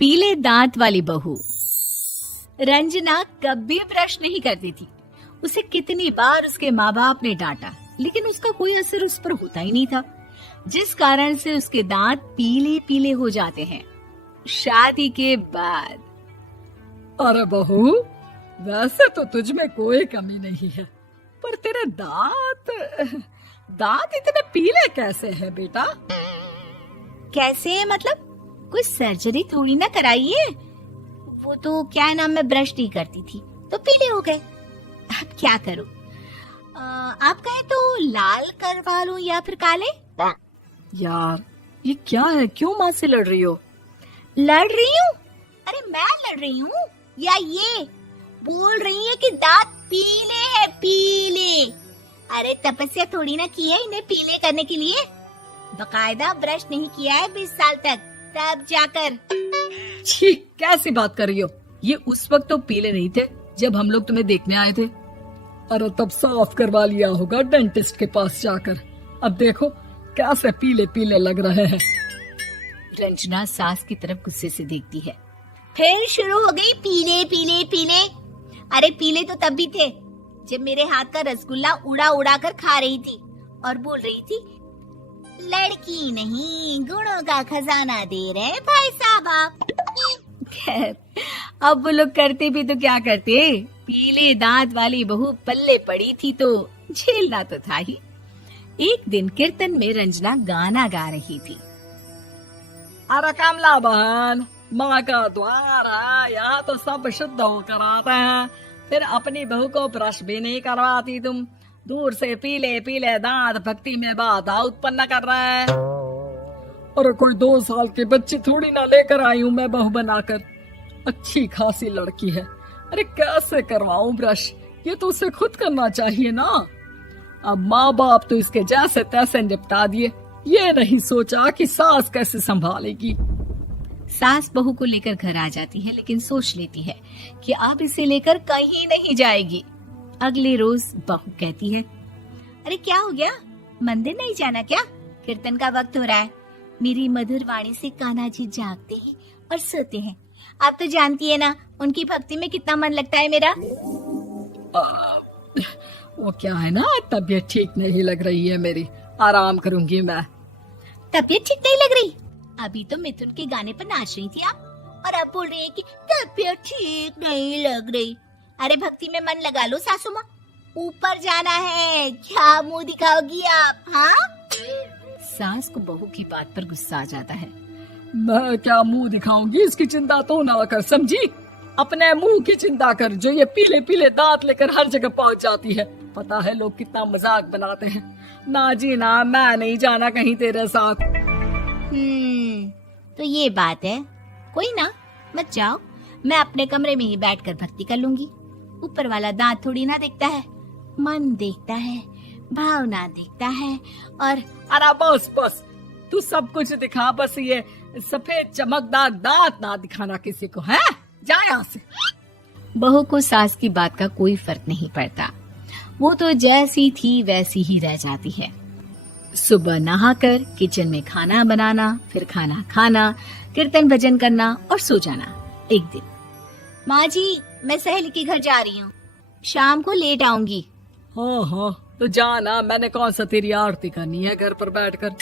पीले दांत वाली बहू। रंजना कभी ब्रश नहीं करती थी। उसे कितनी बार उसके माँ बाप ने डांटा, लेकिन उसका कोई असर उस पर होता ही नहीं था, जिस कारण से उसके दांत पीले पीले हो जाते हैं। शादी के बाद अरे बहू, वैसे तो तुझ में कोई कमी नहीं है, पर तेरे दांत इतने पीले कैसे हैं बेटा? कैसे मतलब? कोई सर्जरी थोड़ी ना कराइए। वो तो क्या नाम, मैं ब्रश नहीं करती थी तो पीले हो गए। अब क्या करूं? आप कहे तो लाल करवा लूं या फिर काले? यार ये क्या है, क्यों माँ से लड़ रही हो? लड़ रही हूँ? अरे मैं लड़ रही हूँ या ये बोल रही है कि दांत पीले हैं, पीले। अरे तपस्या थोड़ी ना की है इन्हें पीले करने के लिए। बकायदा ब्रश नहीं किया है 20 साल तक, तब जाकर। छी, कैसी बात कर रही हो? ये उस वक्त तो पीले नहीं थे जब हम लोग तुम्हें देखने आए थे। अरे तब साफ करवा लिया होगा डेंटिस्ट के पास जाकर। अब देखो कैसे पीले पीले लग रहे हैं। रंजना सास की तरफ गुस्से से देखती है। फिर शुरू हो गई पीले पीले पीले। अरे पीले तो तब भी थे जब मेरे हाथ का रसगुल्ला उड़ा उड़ा कर खा रही थी और बोल रही थी, लड़की नहीं गुणों का खजाना दे रहे भाई साहब आप। खैर, अब वो लोग करते भी तो क्या करते, पीले दांत वाली बहू पल्ले पड़ी थी तो झेलना तो था ही। एक दिन कीर्तन में रंजना गाना गा रही थी। अरे कमला बहन, माँ का द्वार है, यहाँ तो सब शुद्ध होकर आते हैं, फिर अपनी बहू को ब्रश भी नहीं करवाती तुम। दूर से पीले पीले दांत भक्ति में बाधा उत्पन्न कर रहे हैं। अरे कोई 2 साल के बच्चे थोड़ी ना लेकर आई हूँ मैं बहू बनाकर। अच्छी खासी लड़की है, अरे कैसे करवाऊं ब्रश? ये तो उसे खुद करना चाहिए ना। अब माँ बाप तो इसके जैसे तैसे निपटा दिए, ये नहीं सोचा कि सास कैसे संभालेगी। सास बहू को लेकर घर आ जाती है, लेकिन सोच लेती है कि अब इसे लेकर कहीं नहीं जाएगी। अगले रोज बहू कहती है, अरे क्या हो गया, मंदिर नहीं जाना क्या? कीर्तन का वक्त हो रहा है। मेरी मधुर वाणी से कान्हा जी जागते हैं और सोते हैं। आप तो जानती है ना उनकी भक्ति में कितना मन लगता है मेरा। वो क्या है ना, तबीयत ठीक नहीं लग रही है मेरी, आराम करूंगी मैं। तबीयत ठीक नहीं लग रही? अभी तो मिथुन के गाने पर नाच रही थी आप, और अब बोल रही है कि तबीयत ठीक नहीं लग रही। अरे भक्ति में मन लगा लो सासू माँ, ऊपर जाना है, क्या मुंह दिखाओगी आप? हाँ? सास को बहू की बात पर गुस्सा आ जाता है। मैं क्या मुंह दिखाऊंगी, इसकी चिंता तो ना कर, समझी? अपने मुंह की चिंता कर, जो ये पीले पीले दांत लेकर हर जगह पहुंच जाती है। पता है लोग कितना मजाक बनाते हैं। ना जी ना, मैं नहीं जाना कहीं तेरे साथ। तो ये बात है। कोई ना, मत जाओ, मैं अपने कमरे में ही बैठकर भक्ति कर लूंगी। ऊपर वाला दांत थोड़ी ना देखता है, मन देखता है, भावना देखता है। और अरे बस बस, तू सब कुछ दिखा, बस ये सफेद चमकदार दांत ना दिखाना किसी को, है? जा यहाँ से। बहू को सास की बात का कोई फर्क नहीं पड़ता। वो तो जैसी थी वैसी ही रह जाती है। सुबह नहाकर किचन में खाना बनाना, फिर खाना खाना, कीर्तन भजन करना और सो जाना। एक दिन, माँ जी मैं सहेली के घर जा रही हूँ, शाम को लेट आऊंगी। हाँ, तो जाना, मैंने कौन सा तेरी आरती करनी है घर पर बैठकर।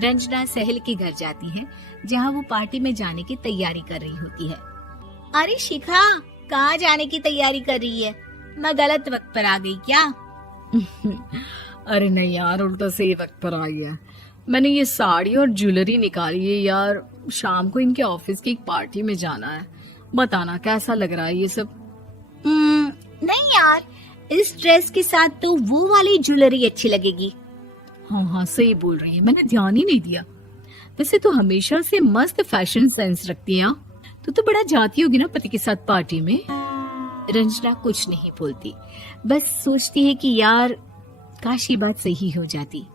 रंजना सहेली के घर जाती है, जहाँ वो पार्टी में जाने की तैयारी कर रही होती है। अरे शिखा, कहाँ जाने की तैयारी कर रही है? मैं गलत वक्त पर आ गई क्या? अरे नहीं यार, उल्टा सही वक्त पर आई है। मैंने ये साड़ी और ज्वेलरी निकाली है यार, शाम को इनके ऑफिस की एक पार्टी में जाना है। बताना कैसा लग रहा है ये सब? नहीं यार, इस ड्रेस के साथ तो वो वाली ज्वेलरी अच्छी लगेगी। हाँ, सही बोल रही है, मैंने ध्यान ही नहीं दिया। वैसे तो हमेशा से मस्त फैशन सेंस रखती है। तो बड़ा जाती होगी ना पति के साथ पार्टी में। रंजना कुछ नहीं बोलती, बस सोचती है कि यार काश ये बात सही हो जाती,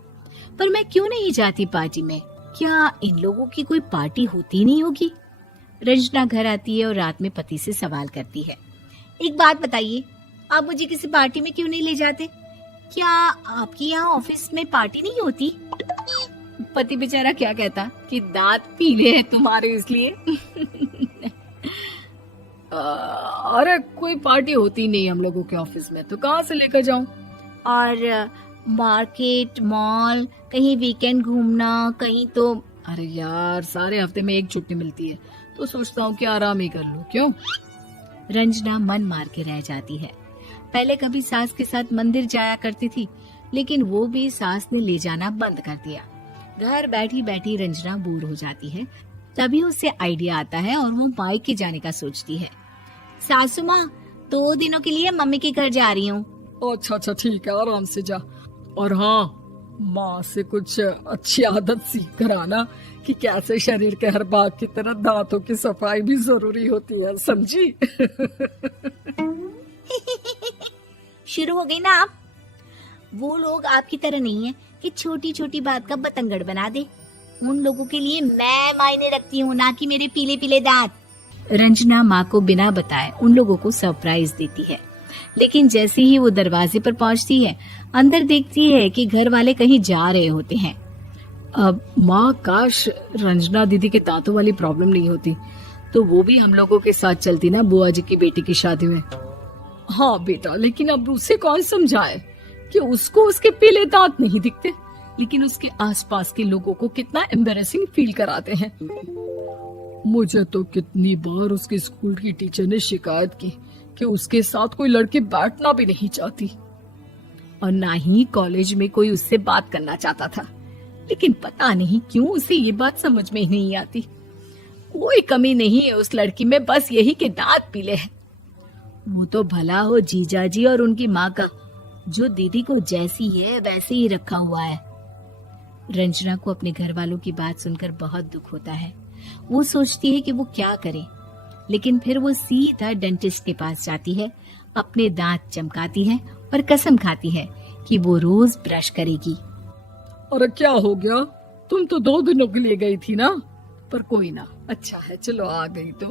पर मैं क्यों नहीं जाती पार्टी में? क्या इन लोगों की कोई पार्टी होती नहीं होगी? रंजना घर आती है और रात में पति से सवाल करती है, एक बात बताइए, आप मुझे किसी पार्टी में क्यों नहीं ले जाते? क्या आपकी यहाँ ऑफिस में पार्टी नहीं होती? पति बेचारा क्या कहता कि दांत पीले हैं तुम्हारे इसलिए। अरे कोई पार्टी होती नहीं हम लोगों के ऑफिस में, तो कहाँ से लेकर जाऊं? और मार्केट, मॉल, कहीं वीकेंड घूमना, कहीं तो। अरे यार सारे हफ्ते में एक छुट्टी मिलती है, तो सोचता हूँ कि आराम ही कर लूं। क्यों? रंजना मन मार के रह जाती है। पहले कभी सास के साथ मंदिर जाया करती थी, लेकिन वो भी सास ने ले जाना बंद कर दिया। घर बैठी बैठी रंजना बोर हो जाती है। तभी उसे आइडिया आता है और वो मायके जाने का सोचती है। सासू माँ, 2 दिनों के लिए मम्मी के घर जा रही हूँ। अच्छा ठीक है, आराम से जा। और हाँ, माँ से कुछ अच्छी आदत सीख कर आना कि कैसे शरीर के हर भाग की तरह दांतों की सफाई भी जरूरी होती है, समझी? शुरू हो गई ना आप। वो लोग आपकी तरह नहीं है कि छोटी छोटी बात का बतंगड़ बना दे। उन लोगों के लिए मैं मायने रखती हूँ, ना कि मेरे पीले पीले दांत। रंजना माँ को बिना बताए उन लोगों को सरप्राइज देती है, लेकिन जैसे ही वो दरवाजे पर पहुंचती है, अंदर देखती है कि घर वाले कहीं जा रहे होते हैं। अब माँ, काश रंजना दीदी के दांतों वाली प्रॉब्लम नहीं होती, तो वो भी हम लोगों के साथ चलती ना बुआ जी की बेटी की शादी में। हाँ बेटा, लेकिन अब उसे कौन समझाए कि उसको उसके पीले दांत नहीं दिखते, लेकिन उसके आसपास के लोगों को कितना एम्बैरेसिंग फील कराते हैं। मुझे तो कितनी बार उसके स्कूल की टीचर ने शिकायत की कि उसके साथ कोई लड़की बैठना भी नहीं चाहती, और ना ही कॉलेज में कोई उससे बात करना चाहता था। लेकिन पता नहीं क्यों उसे ये बात समझ में ही नहीं आती। कोई कमी नहीं है उस लड़की में, बस यही कि दांत पीले हैं। वो तो भला हो जीजा जी और उनकी माँ का, जो दीदी को जैसी है वैसे ही रखा हुआ है। रंजना को अपने घर वालों की बात सुनकर बहुत दुख होता है। वो सोचती है कि वो क्या करे, लेकिन फिर वो सीधा डेंटिस्ट के पास जाती है, अपने दांत चमकाती है और कसम खाती है कि वो रोज ब्रश करेगी। अरे क्या हो गया? तुम तो 2 दिनों के लिए गई थी ना, पर कोई ना, अच्छा है, चलो आ गई तो।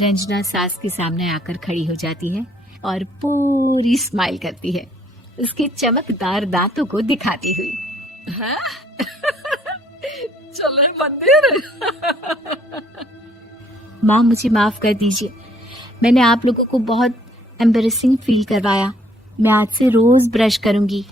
रंजना सास के सामने आकर खड़ी हो जाती है और पूरी स्माइल करती है, उसके चमकदार दांतों को दिखाती हुई। है? चले मंदिर। माँ, मुझे माफ कर दीजिए, मैंने आप लोगों को बहुत एम्बैरेसिंग फील करवाया। मैं आज से रोज ब्रश करूंगी।